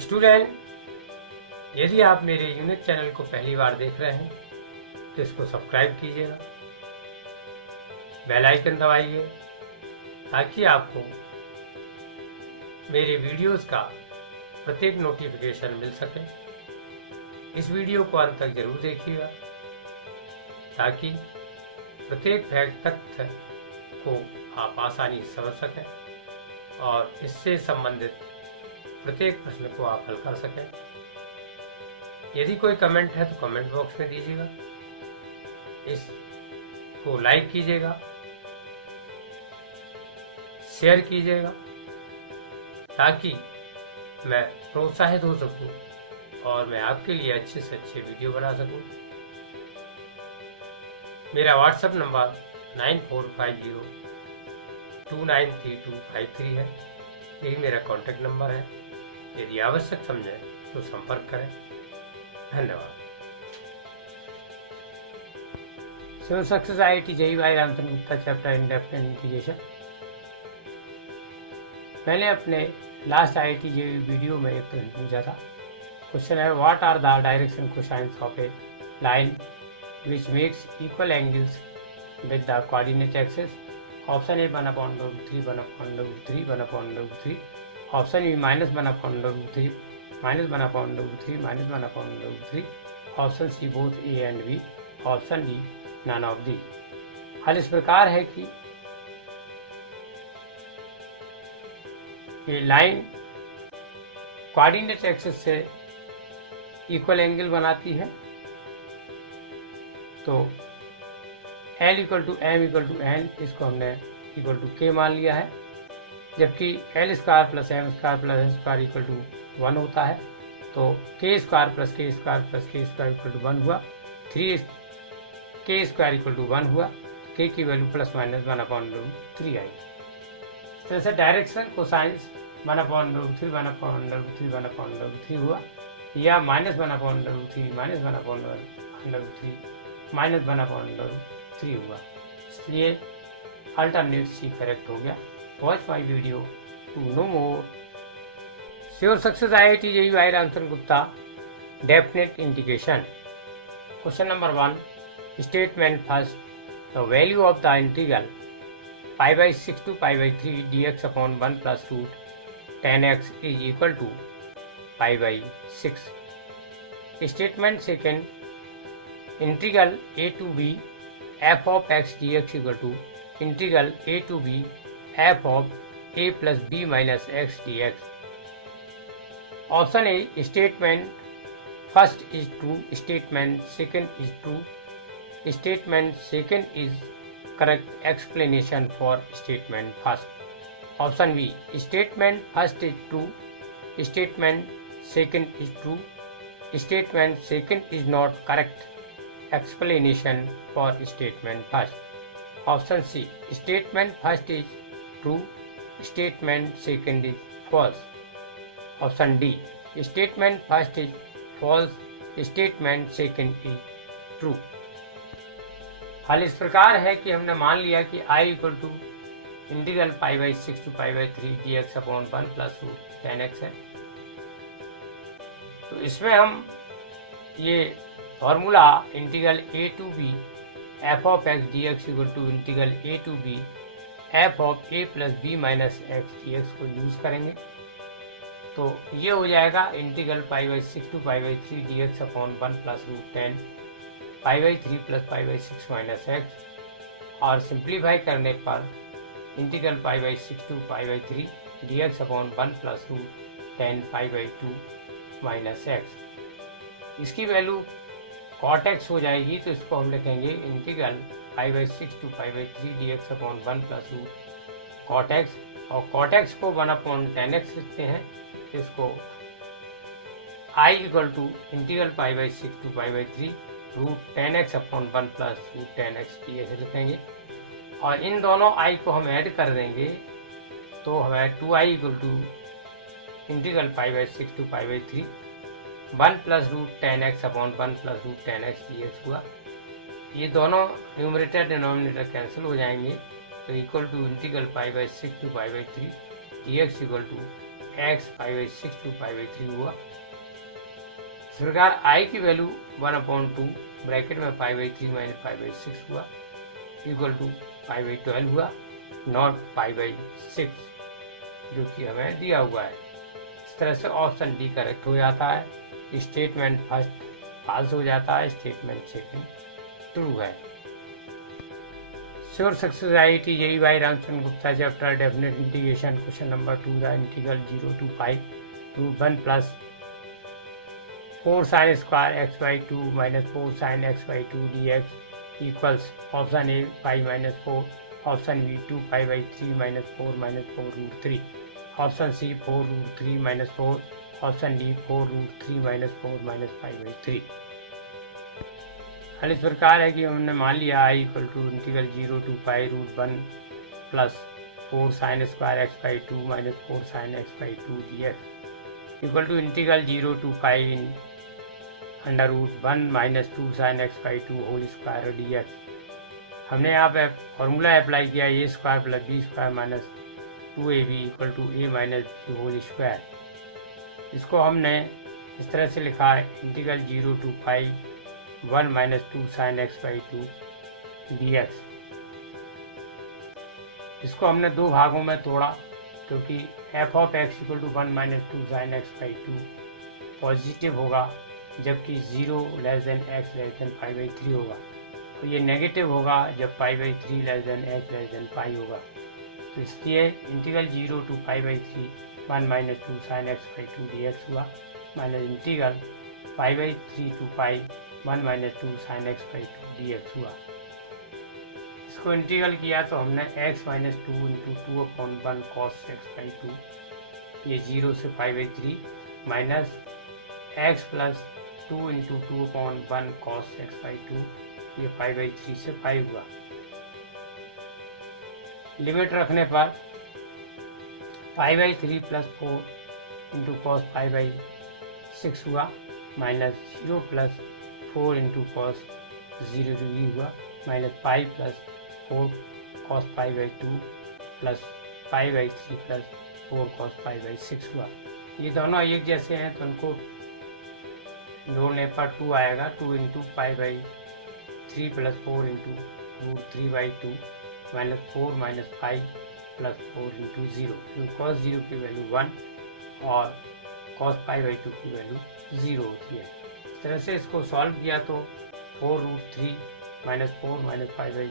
Student, यदि आप मेरे यूनिक चैनल को पहली बार देख रहे हैं तो इसको सब्सक्राइब कीजिएगा, बेल आइकन दबाइए ताकि आपको मेरे वीडियोस का प्रत्येक नोटिफिकेशन मिल सके। इस वीडियो को अंत तक जरूर देखिएगा ताकि प्रत्येक फैक्ट तथ्य को आप आसानी से समझ सकें और इससे संबंधित प्रत्येक प्रश्न को आप हल कर सकें। यदि कोई कमेंट है तो कमेंट बॉक्स में दीजिएगा, इसको लाइक कीजिएगा, शेयर कीजिएगा ताकि मैं प्रोत्साहित हो सकूं और मैं आपके लिए अच्छे से अच्छे वीडियो बना सकूं। मेरा व्हाट्सएप नंबर 9450293253 है। यही मेरा कॉन्टैक्ट नंबर है। यदि आवश्यक समझें तो संपर्क करें। धन्यवाद। सिविल success IIT JEE by Ramchandra Gupta, chapter indefinite integration. मैंने अपने लास्ट IIT JEE वीडियो में एक प्रश्न पूछा था। क्वेश्चन है, what are the direction cosines of a line which makes equal angles with the coordinate axis? Option A 1/√3, 1/√3, 1/√3. Option B -1/√3, -1/√3, -1/√3. Option C both A and B. Option D none of these. हल इस प्रकार है कि ये line coordinate axis से equal angle बनाती है, तो L = M = N, इसको हमने = K मान लिया है, जबकि L² + M² + N² = 1 होता है, तो K² + K² + K² = 1 हुआ, 3K² = 1 हुआ, K की वैल्यू ±1/√3 आई। इस तरह से डायरेक्शन कोसाइंस 1/√3, 1/√3, 1/√3 हुआ, या -1/√3, -1/√3, -1/√3 हुआ। इसलिए अल्टरनेट सी करेक्ट हो गया। Watch my video to know more. Civil success IIT JEE by Ramchandra Gupta, definite integration. Question number 1, statement first, the value of the integral π/6 to π/3 dx/1 + √10x is equal to π/6. Statement second, integral a to b f of x dx = integral a to b f of a plus b minus x dx. Option A, statement first is true, statement second is true, statement second is correct explanation for statement first. Option B, statement first is true, statement second is true, statement second is not correct explanation for statement first. Option C, statement first is true, statement second is false. Option D, statement first is false, statement second is true. हल इस प्रकार है कि हमने मान लिया कि I = integral π/6 to π/3 dx/1 + √10x है। तो इसमें हम ये formula integral a to b f of x dx = integral a to b f of a plus b minus x dx को यूज करेंगे। तो ये हो जाएगा integral π/6 to π/3 dx/1 + √10 π/3 + π/6 minus x, और सिंप्लीफाई करने पर integral π/6 to π/3 dx/1 + √10 π/2 minus x। इसकी वैल्यू cot x हो जाएगी, तो इसको हम लिखेंगे integral π/6 to π/3 dx/1 + √cot x, और cot x को 1/10x लिखते हैं, तो इसको I = integral π/6 to π/3 √10x/1 + √10x dx लिखेंगे, और इन दोनों I को हम ऐड कर देंगे, तो हमें 2I = integral π/6 to π/3 1 + √10x/1 + √10x dx हुआ। ये दोनों न्यूमरेटर डिनोमिनेटर कैंसिल हो जाएंगे, तो equal to integral π/6 to π/3 dx = x 5/6 to 5/3 हुआ। इस प्रकार i की वैल्यू 1/2 ब्रैकेट में 5/3 माइनस 5/6 हुआ इक्वल टू 5/12 हुआ, नॉट 5/6 जो कि हमें दिया हुआ है। इस तरह से ऑप्शन डी करेक्ट हो जाता है। स्टेटमेंट फर्स्ट फॉल्स हो जाता है, स्टेटमेंट सेकंड ट्रू है। Sure success IIT JEE by Ramchandra Gupta chapter definite integration question number 2 the integral 0 to pi root 1 plus 4 sin square x by 2 minus 4 sin x by 2 dx equals option A pi minus 4, option B 2 pi by 3 minus 4 root 3, option C 4 root 3 minus 4, option D 4 root 3 minus 4 minus pi by 3। हल इस प्रकार है कि हमने मान लिया i equal to integral 0 to pi root 1 plus 4 sin square x by 2 minus 4 sin x by 2 dx equal to integral 0 to pi under root 1 minus 2 sin x by 2 whole square dx। हमने यहाँ पे formula apply किया A square plus B square minus 2ab equal to A minus B whole square. इसको हमने इस तरह से लिखा है integral 0 to pi 1 minus 2 sin x by 2 dx। इसको हमने दो भागों में तोड़ा क्योंकि f of x equal to 1 minus 2 sin x by 2 positive होगा जबकि 0 less than x less than pi by 3 होगा, तो ये नेगेटिव होगा जब pi by 3 less than x less than pi होगा। तो इसलिए integral 0 to pi by 3 1 minus 2 sin x by 2 dx हुआ minus integral pi by 3 to pi 1 minus 2 sin x by 2 dx हुआ। इसको इंटीग्रल किया तो हमने x minus 2 into 2/1 cos x by 2 ये 0 से पाई by 3 minus x plus 2 into 2/1 cos x by 2 ये पाई by 3 से पाई हुआ। लिमिट रखने पर pi by 3 plus 4 into cos pi by 6 हुआ minus 0 plus 4 into cos 0 degree हुआ minus pi plus 4 cos pi by 2 plus pi by 3 plus 4 cos pi by 6 हुआ। ये दोनों एक जैसे हैं तो उनको जोड़ने पर 2 आएगा, 2 into pi by 3 plus 4 into root 3 by 2 minus 4 minus 5 plus 4 into 0 क्योंकि कॉस 0 की वैल्यू 1 और कॉस पाई बाई 2 की वैल्यू 0 होती है। इस तरह से इसको सॉल्व किया तो 4 root 3 minus 4 minus pi by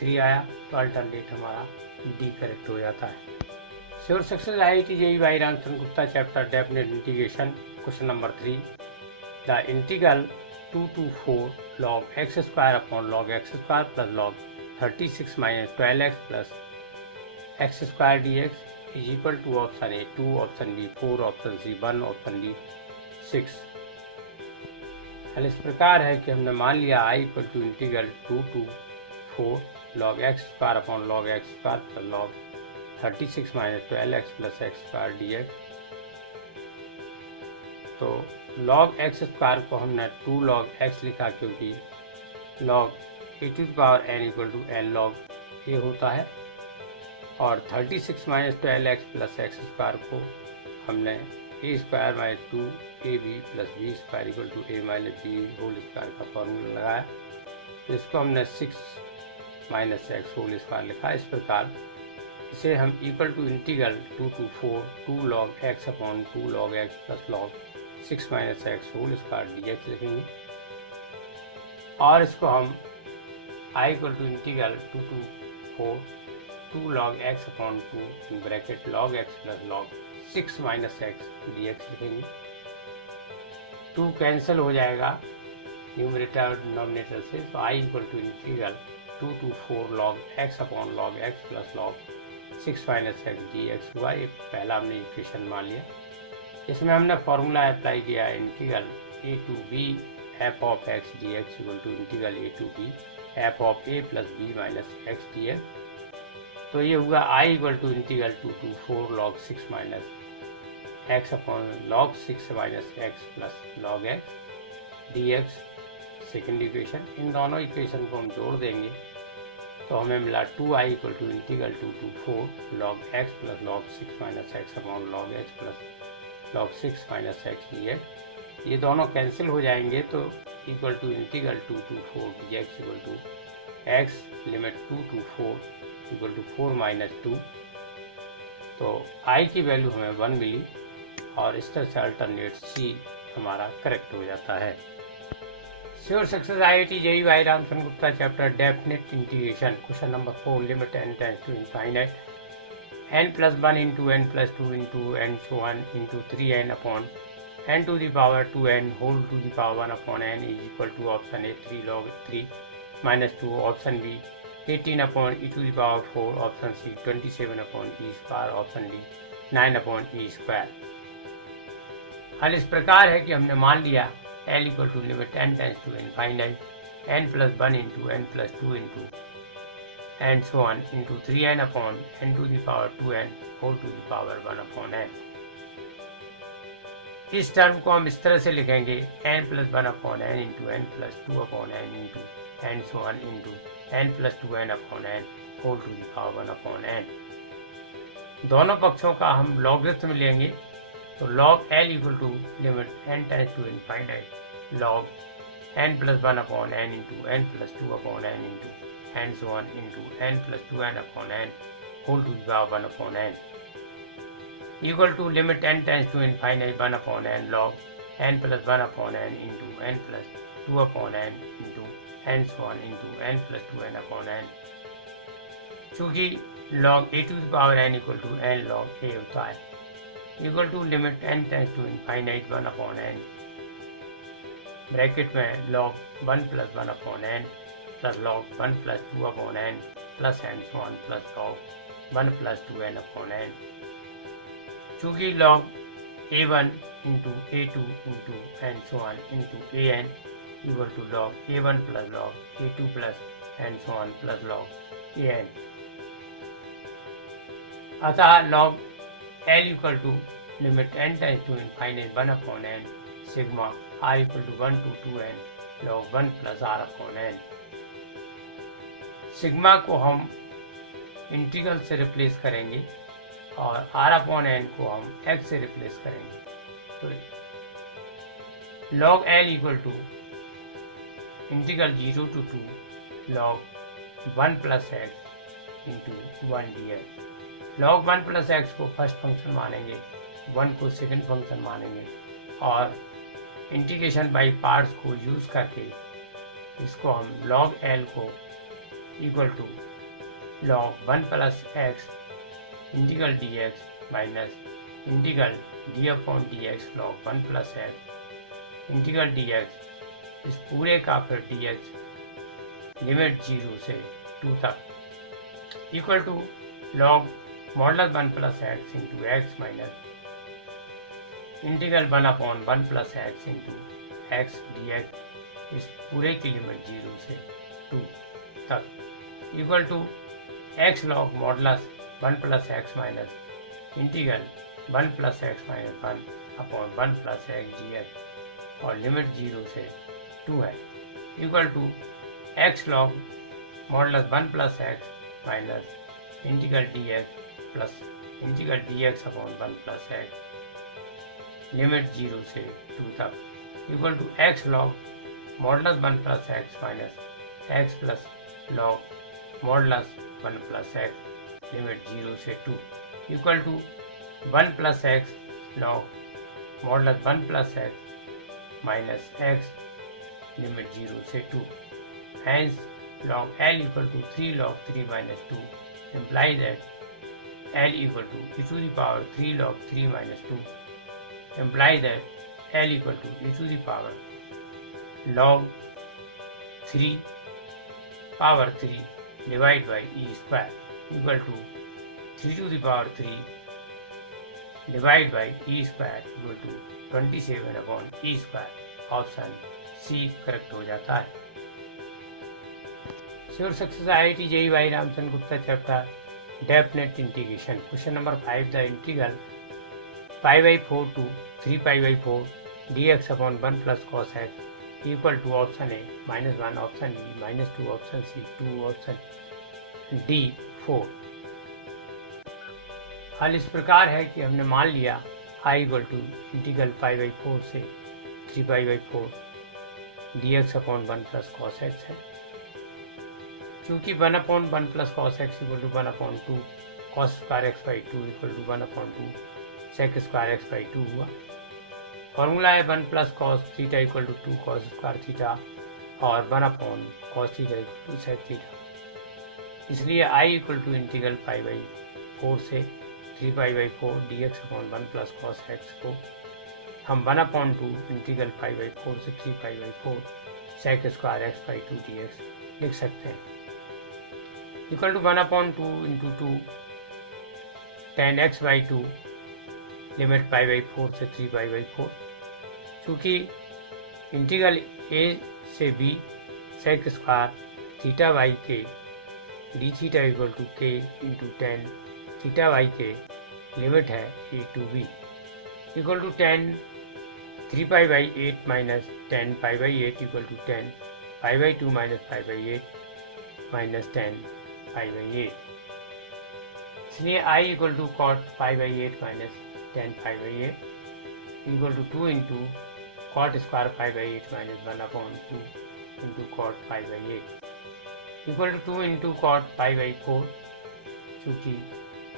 3 आया, तो अल्टरनेट हमारा डी करेक्ट हो जाता है। Sure success IIT JEE by Ramchandra Gupta chapter definite integration question number 3 the integral 2 to 4 log x square upon log x square plus log 36 minus 12x plus x square dx is equal to option A 2, option B 4, option C 1, option D 6। हल इस प्रकार है कि हमने मान लिया i equal to integral 2 to 4 log x square upon log x square plus log 36 minus 12x plus x square dx। तो log x square को हमने 2 log x लिखा क्योंकि log e to power n equal to n log a होता है और 36 minus 12x plus x square को हमने A square minus 2ab plus B square equal to A minus B whole square का formula लगाया, तो इसको हमने 6 माइनस एक्स होल स्क्वायर लिखा। इस प्रकार इसे हम equal to integral 2 to 4 2 log x upon 2 log x plus log 6 minus x whole square dx लिखेंगे और इसको हम i equal to integral 2 to 4 2 log x upon 2 bracket log x plus log 6 minus x dx लिखेंगे। 2 cancel हो जाएगा numerator और denominator से, तो i equal to integral 2 to 4 log x upon log x plus log 6 minus x dx हुआ। ये पहला हमने इक्वेशन मान लिया। इसमें हमने फॉर्मूला अप्लाई किया integral a to b f of x dx equal to integral a to b f of a plus b minus x dx। तो ये हुआ i equal to integral 2 to 4 log 6 minus x upon log 6 minus x plus log x dx second equation. इन दोनों equation को हम जोड़ देंगे तो हमें मिला 2i equal to integral 2 to 4 log x plus log 6 minus x upon log x plus log 6 minus x dx। ये दोनों कैंसिल हो जाएंगे तो equal to integral 2 to 4 dx equal to x limit 2 to 4 equal to 4 minus 2। तो i की value हमें 1 मिली और इस तरह से अल्टरनेट c हमारा करेक्ट हो जाता है। Sure success IIT JEE by Ram Gupta chapter definite integration question number 4 limit n tends to infinite n plus 1 into n plus 2 into n so on into 3n upon n to the power 2n whole to the power 1 upon n is equal to option A 3 log 3 minus 2, option B 18 upon e to the power 4, option C 27 upon e square, option D 9 upon e square। हल इस प्रकार है कि हमने मान लिया L equal to limit n tends to infinite n plus 1 into n plus 2 into and so on into 3n upon n to the power 2n whole to the power 1 upon n। इस term को हम इस तरह से लिखेंगे n plus 1 upon n into n plus 2 upon n into and so on into n plus 2n upon n whole to the power 1 upon n। दोनों पक्षों का हम लॉगरिथम लेंगे तो log L equal to limit n tends to infinite log n plus 1 upon n into n plus 2 upon n into and so on into n plus 2n upon n whole to the power 1 upon n equal to limit n tends to infinite 1 upon n log n plus 1 upon n into n plus 2 upon n into and so on into n plus 2n upon n। चूँकि log a to the power n equal to n log a होता है equal to limit n tends to infinite 1 upon n bracket में log 1 plus 1 upon n plus log 1 plus 2 upon n plus and so on plus log 1 plus 2n upon n। चूँकि log a1 into a2 into and so on into an equal to log a1 plus log a2 plus and so on plus log an। अतः log L equal to limit n tends to infinite 1 upon n sigma r equal to 1 to 2n log 1 plus r upon n। Sigma को हम integral से replace करेंगे और r upon n को हम x से replace करेंगे तो log L equal to integral 0 to 2 log 1 plus x into 1 dx। log 1 plus x को फर्स्ट फंक्शन मानेंगे 1 को सेकंड फंक्शन मानेंगे और इंटीग्रेशन बाई पार्ट्स को यूज करके इसको हम log L को equal to log 1 plus x integral dx minus integral d upon dx log 1 plus x integral dx इस पूरे का फिर dx लिमिट 0 से 2 तक equal to log modulus 1 plus x into x minus integral 1 upon 1 plus x into x dx इस पूरे की limit 0 से 2 तक equal to x log modulus 1 plus x minus integral 1 plus x minus 1 upon 1 plus x dx और limit 0 से 2 है equal to x log modulus 1 plus x minus integral dx plus integral dx upon 1 plus x limit 0 से 2 तक equal to x log modulus 1 plus x minus x plus log modulus 1 plus x limit 0 से 2 equal to 1 plus x log modulus 1 plus x minus x limit 0 से 2। Hence log L equal to 3 log 3 minus 2 imply that L equal to e to the power 3 log 3 minus 2 imply that L equal to e to the power log 3 power 3 divided by e square equal to 3 to the power 3 divided by e square equal to 27 upon e square। Option C correct हो जाता है। Sure success IIT JEE by Ramchandra Gupta chapter definite integration question number 5 the integral pi by 4 to 3 पाई by 4 dx upon 1 plus cos x equal to option A -1 option B -2 option C 2 option D4। हल इस प्रकार है कि हमने मान लिया I equal to integral π/4 से 3π/4 dx/1 प्लस cos x है। चूँकि 1/1 plus cos x equal to 1/2 cos square x/2 equal to 1/2 sec square x/2 हुआ। फॉर्मूला है 1 plus cos theta equal to 2 cos square theta और 1/cos theta equal to sec theta. इसलिए I equal to integral π/4 से 3π/4 dx/1 plus cos x को हम 1/2 integral π/4 से 3π/4 sec square x/2 dx लिख सकते हैं, equal to 1/2 into 2 tan x/2 limit π/4 से 3π/4। चूँकि इंटीग्रल a से b sec square theta by k d theta equal to k into tan theta by k limit है a to b equal to tan 3π/8 minus 10 π/8 equal to 10 π/2 minus 5/8 minus 10 π/8। इसलिए I equal to cot π/8 minus 10 π/8 equal to 2 into cot square π/8 minus 1/2 into cot π/8 equal to 2 into cot π/4। चूँकि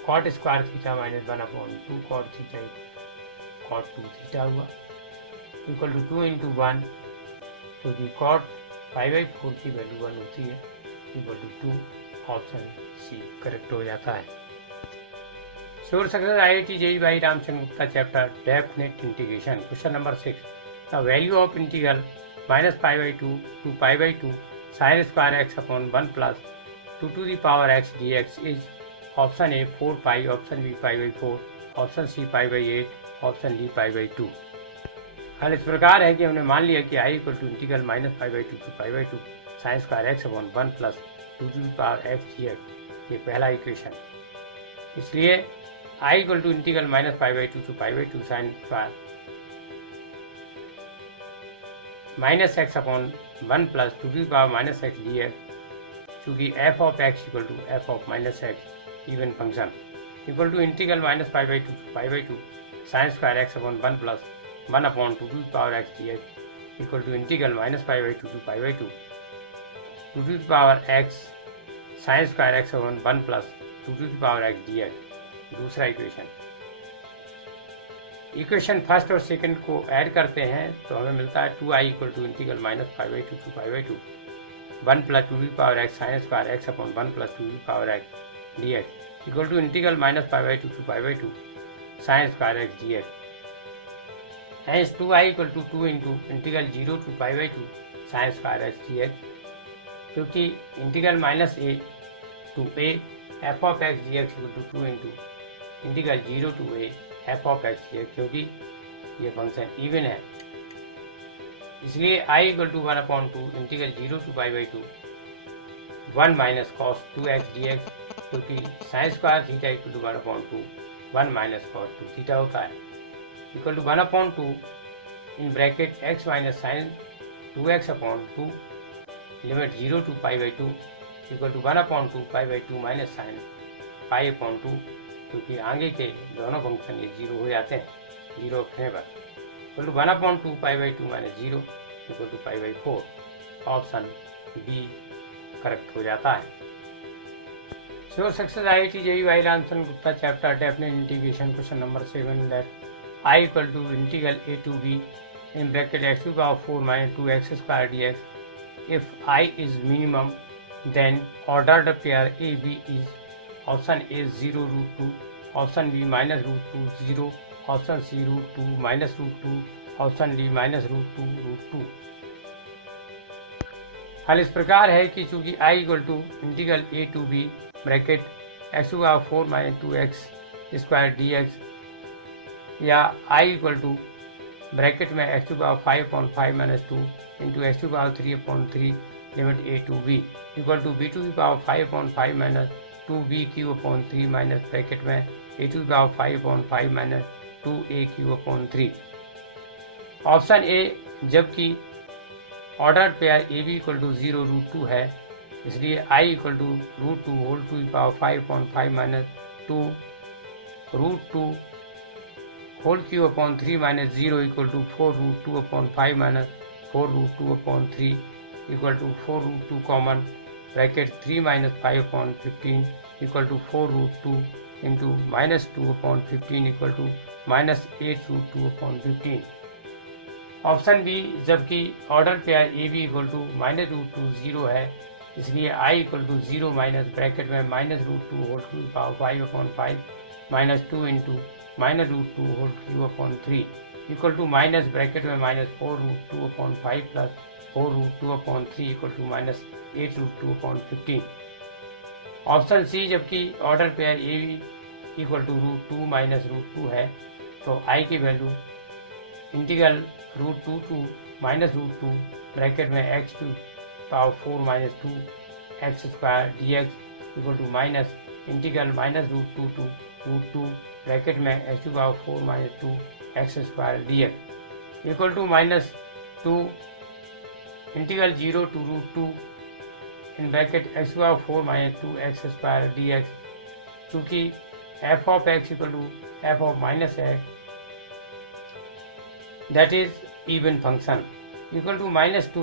cot square theta minus 1/2 cot theta cot 2 theta हुआ equal to 2 into 1, क्योंकि cot π/4 की value 1 होती है equal to 2। Option C correct हो जाता है। Sure success IIT JEE by Ramchandra Gupta chapter definite integration. Question number 6, the value of integral -π/2 to π/2 sin square x/1 plus 2 to the power x dx is option A 4π, option B π/4, option C π/8, option D π/2। हल इस प्रकार है कि हमने मान लिया कि I equal to integral -π/2 to π/2 sin square x/1 plus 2 to the power x dx, ये पहला इक्वेशन। इसलिए I equal to integral -π/2 to π/2 sin square -x/1 plus 2 to the power -x dx, चूँकि f of x equal to f of -x even function equal to integral -π/2 to π/2 sin square x/1 plus 1/2 to the power x dx equal to integral -π/2 to π/2 2 to the power x sin square x/1 plus 2 to the power x dx। दूसरा equation first और second को add करते हैं तो हमें मिलता है 2i equal to integral -π/2 to π/2 1 plus 2 to the power x sin square x/1 plus 2 to the power x dx equal to integral -π/2 to π/2 sin square x dx। Hence 2i equal to 2 into integral 0 to π/2 sin square x dx, क्योंकि इंटीग्रल -a to a f of x dx equal to 2 into integral 0 to a f of x dx, क्योंकि ये function even है। इसलिए I equal to 1/2 integral 0 to π/2 1 minus cos 2x dx, क्योंकि sine square theta equal to 1/2 1 minus cos 2 theta होता है equal to 1/2 in bracket x minus sine 2x/2 limit 0 to π/2 equal to 1/2 π/2 minus sine π/2, क्योंकि आगे के दोनों function ये 0 हो जाते हैं, 0 रखने पर equal to 1/2 π/2 minus 0 equal to π/4। Option B correct हो जाता है। Sure success IIT JEE by Ramchandra Gupta chapter definite integration. Question number 7, that I equal to integral a to b in bracket x to the power 4 minus 2x square dx if I is minimum, then ordered pair AB is option A 0 root 2, option B minus root 2 0, option C root 2 minus root 2, option D minus root 2 root 2। हल इस प्रकार है कि चूंकि I equal to integral a to b bracket x to the power 4 minus 2x square dx या I equal to bracket में x to the power 5/5 minus 2 into x to the power 3/3 limit a to b equal to b to the power 5/5 minus 2b³ minus bracket में a to the power 5/5 minus 2a³ option A, जबकि ordered pair AB equal to 0 root 2 है इसलिए I equal to root two whole to the power 5/5 minus 2 root 2 whole cube upon 3 minus 0 equal to 4 root 2 upon 5 minus 4 root 2 upon 3 equal to 4 root 2 common bracket 3 minus 5 upon 15 equal to 4 root 2 into minus 2 upon 15 equal to minus 8 root 2 upon 15। Option B, जबकि order pair A B equal to minus root 2 0 है, इसलिए I equal to 0 minus bracket में minus root 2 whole to power 5 upon 5 minus 2 into minus root 2 whole cube upon 3 equal to minus bracket में minus 4 root 2 upon 5 plus 4 root 2 upon 3 equal to minus 8 root 2 upon 15। Option C, जबकि order pair A B equal to root 2 minus root 2 है, तो I की value integral root 2 to minus root 2 bracket में x to power 4 minus 2 x square d x equal to minus integral minus root 2 to root 2 bracket में x to power 4 minus 2 x square d x equal to minus 2 integral 0 to root 2 in bracket x to power 4 minus 2 x square d x, चूँकि f of x equal to f of minus x that is even function equal to minus 2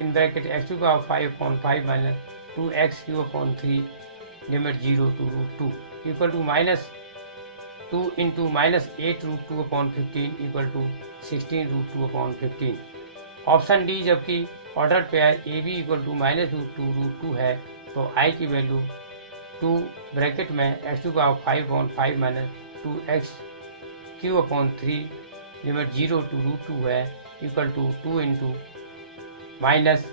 in bracket x to the power 5 upon 5 minus 2x cube upon 3 limit 0 to root 2 equal to minus 2 into minus 8 root 2 upon 15 equal to 16 root 2 upon 15। Option D, जबकि order pair A B equal to minus root 2 है, तो I की value 2 bracket में x to power 5 upon 5 minus 2x cube upon 3 limit 0 to root 2 है equal to 2 into minus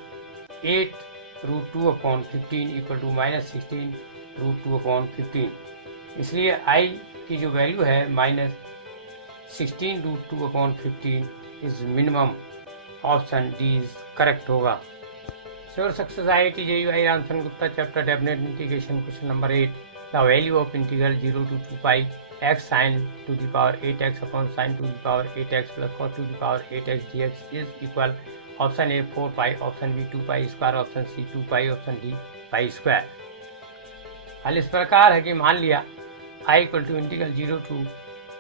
8 root 2 upon 15 equal to minus 16 root 2 upon 15। इसलिए I की जो value है minus 16 root 2 upon 15 is minimum. Option D is correct होगा। Sure success IIT JEE Ramchandra Gupta chapter definite integration question number 8। The value of integral 0 to 2 pi x sin to the power 8x upon sin to the power 8x plus cos to the power 8x dx is equal option A 4 pi, option B 2 pi square, option C 2 pi, option D pi square. हल इस प्रकार है कि मान लिया i equal to integral 0 to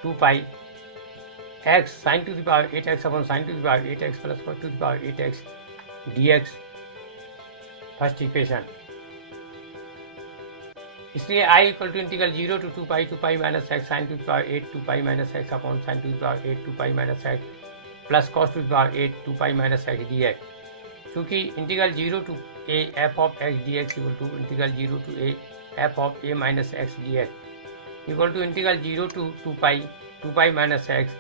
2 pi x sin to the power 8x upon sin to the power 8x plus cos to the power 8x dx first equation. इसलिए i equal to integral 0 to 2 pi minus x sine to the power 8 2 pi minus x upon sine to the power 8 2 pi minus x plus cos to the power 8 2 pi minus x d x, चूँकि integral 0 to a f of x d x equal to integral 0 to a f of a minus x d x equal to integral 0 to 2 pi minus x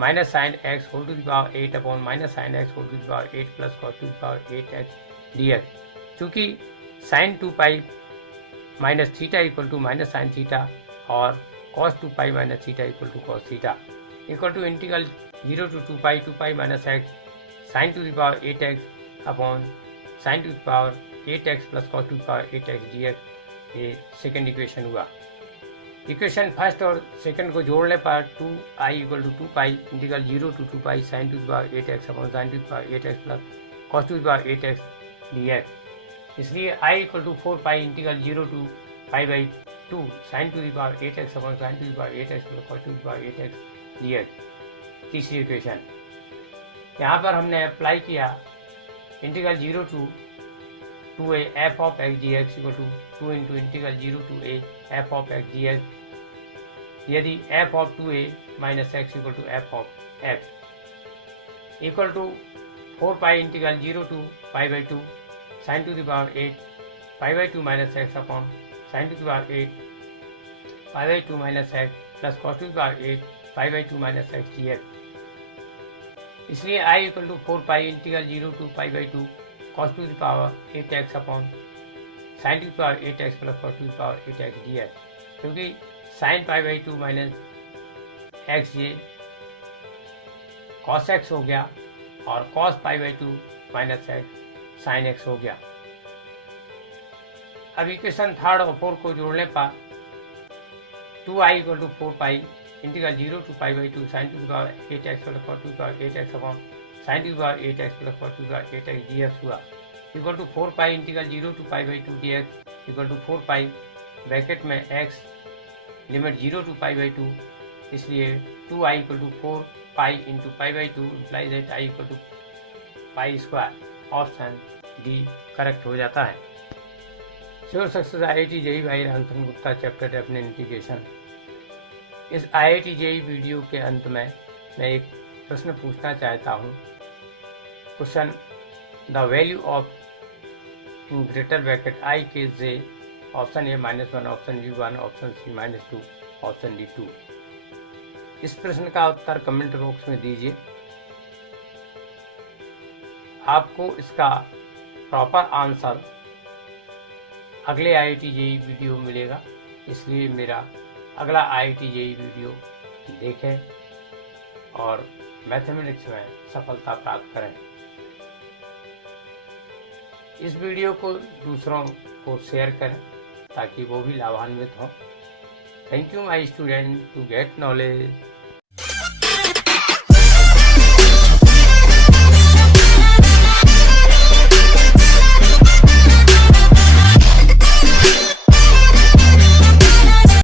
minus sine x whole to the power 8 upon minus sine x whole to the power 8 plus cos to the power 8 x d x, चूँकि sine 2 pi minus theta equal to minus sine theta और cos 2 pi minus theta equal to cos theta equal to integral 0 to 2 pi minus x sine to the power 8x upon sine to the power 8x plus cos to the power 8x d x. ये second equation हुआ। Equation first और second को जोड़ने पर 2i equal to 2 pi integral 0 to 2 pi sine to the power 8x upon sine to the power 8x plus cos to the power 8x d x. इसलिए i equal to 4 pi integral 0 to pi by 2 sine to the power 8x upon sine to the power 8x plus cos to the power 8x d x. तीसरी equation यहाँ पर हमने apply किया integral 0 to 2a f of x d x equal to 2 into integral 0 to a f of x d x, यदि f of 2a minus x equal to f of x equal to 4 pi integral 0 to pi by 2 sin to the power 8 pi by 2 minus x upon sin to the power 8 pi by 2 minus x plus cos to the power 8 pi by 2 minus x dx। इसलिए i equal to 4 pi integral 0 to pi by 2 cos to the power 8x upon sin to the power 8x plus cos to the power 8x dx, क्योंकि sin pi by 2 minus x ये cos x हो गया और cos pi by 2 minus x sine x हो गया। अब equation third और fourth को जोड़ने पर 2i equal to 4 pi integral 0 to pi by 2 sine to the power 8x plus cos to the power 8x upon sine to the power 8x plus cos to the power 8x dx हुआ। Equal to 4 pi integral 0 to pi by 2 d x equal to 4 pi bracket में x limit 0 to pi by 2, इसलिए 2i equal to 4 pi into pi by 2 implies that i equal to pi square. Option D correct हो जाता है। Sure success IIT JEE by Ramchandra Gupta chapter definite integration. इस IIT JEE video के अंत में मैं एक प्रश्न पूछना चाहता हूँ। Question, the value of in greater bracket i k j, option A -1, option B 1, option C -2, option D 2। इस प्रश्न का उत्तर कमेंट बॉक्स में दीजिए। आपको इसका प्रॉपर आंसर अगले IIT JEE वीडियो मिलेगा, इसलिए मेरा अगला IIT JEE वीडियो देखें और मैथमेटिक्स में सफलता प्राप्त करें। इस वीडियो को दूसरों को शेयर करें ताकि वो भी लाभान्वित हों। Thank you my student to get knowledge.